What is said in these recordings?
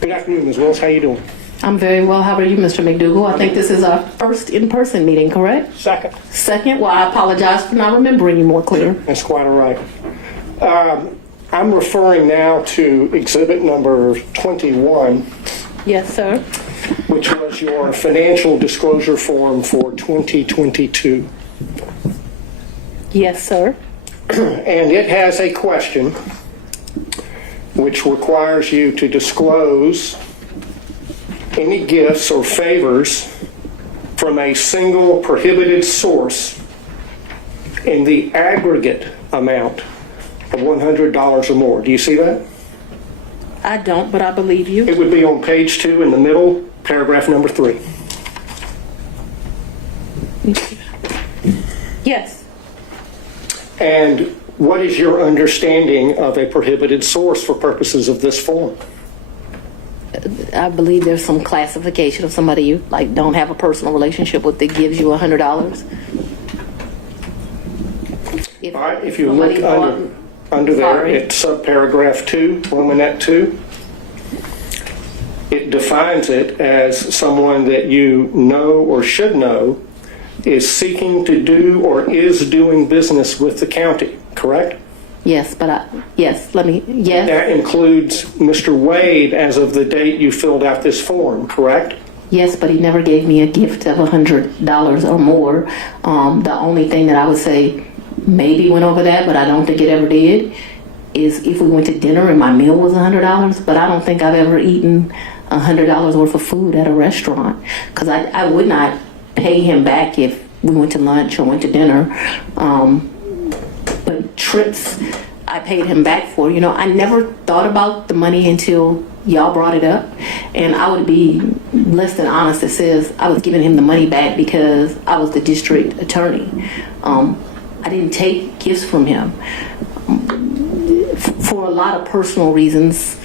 Good afternoon, Ms. Willis. How you doing? I'm very well. How are you, Mr. McDougall? I think this is our first in-person meeting, correct? Second. Second? Well, I apologize for not remembering you more clear. That's quite all right. I'm referring now to exhibit number 21, Yes, sir. which was your financial disclosure form for 2022. Yes, sir. And it has a question which requires you to disclose any gifts or favors from a single prohibited source in the aggregate amount of $100 or more. Do you see that? I don't, but I believe you. It would be on page 2 in the middle, paragraph number 3. Yes. And what is your understanding of a prohibited source for purposes of this form? I believe there's some classification of somebody you like don't have a personal relationship with that gives you $100. All right, if you look under there at subparagraph 2, Romanet 2, it defines it as someone that you know or should know is seeking to do or is doing business with the county, correct? Yes, but yes. That includes Mr. Wade as of the date you filled out this form, correct? Yes, but he never gave me a gift of $100 or more. The only thing that I would say maybe went over that, but I don't think it ever did, is if we went to dinner and my meal was $100, but I don't think I've ever eaten $100 worth of food at a restaurant, because I would not pay him back if we went to lunch or went to dinner. But trips, I paid him back for. You know, I never thought about the money until y'all brought it up, and I would be less than honest that says I was giving him the money back because I was the district attorney. I didn't take gifts from him for a lot of personal reasons.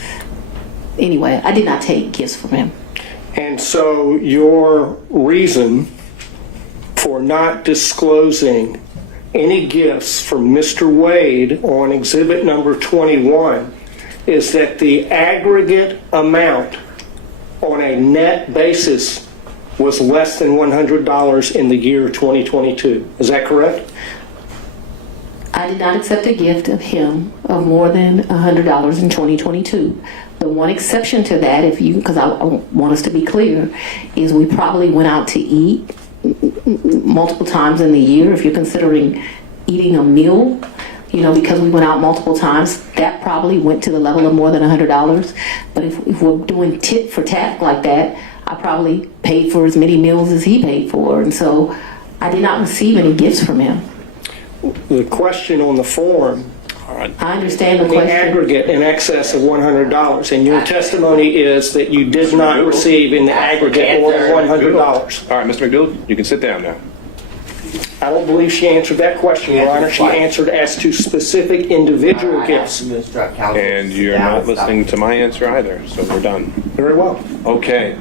Anyway, I did not take gifts from him. And so your reason for not disclosing any gifts from Mr. Wade on exhibit number 21 is that the aggregate amount on a net basis was less than $100 in the year 2022. Is that correct? I did not accept a gift of him of more than $100 in 2022. The one exception to that, because I want us to be clear, is we probably went out to eat multiple times in the year. If you're considering eating a meal, you know, because we went out multiple times, that probably went to the level of more than $100. But if we're doing tit for tat like that, I probably paid for as many meals as he paid for. And so I did not receive any gifts from him. The question on the form, I understand the the question. aggregate in excess of $100, and your testimony is that you did not receive in the aggregate more than $100. All right, Mr. McDougall, you can sit down now. I don't believe she answered that question, Your Honor. She answered as to specific individual gifts. And you're not listening to my answer either, so we're done. Very well. Okay.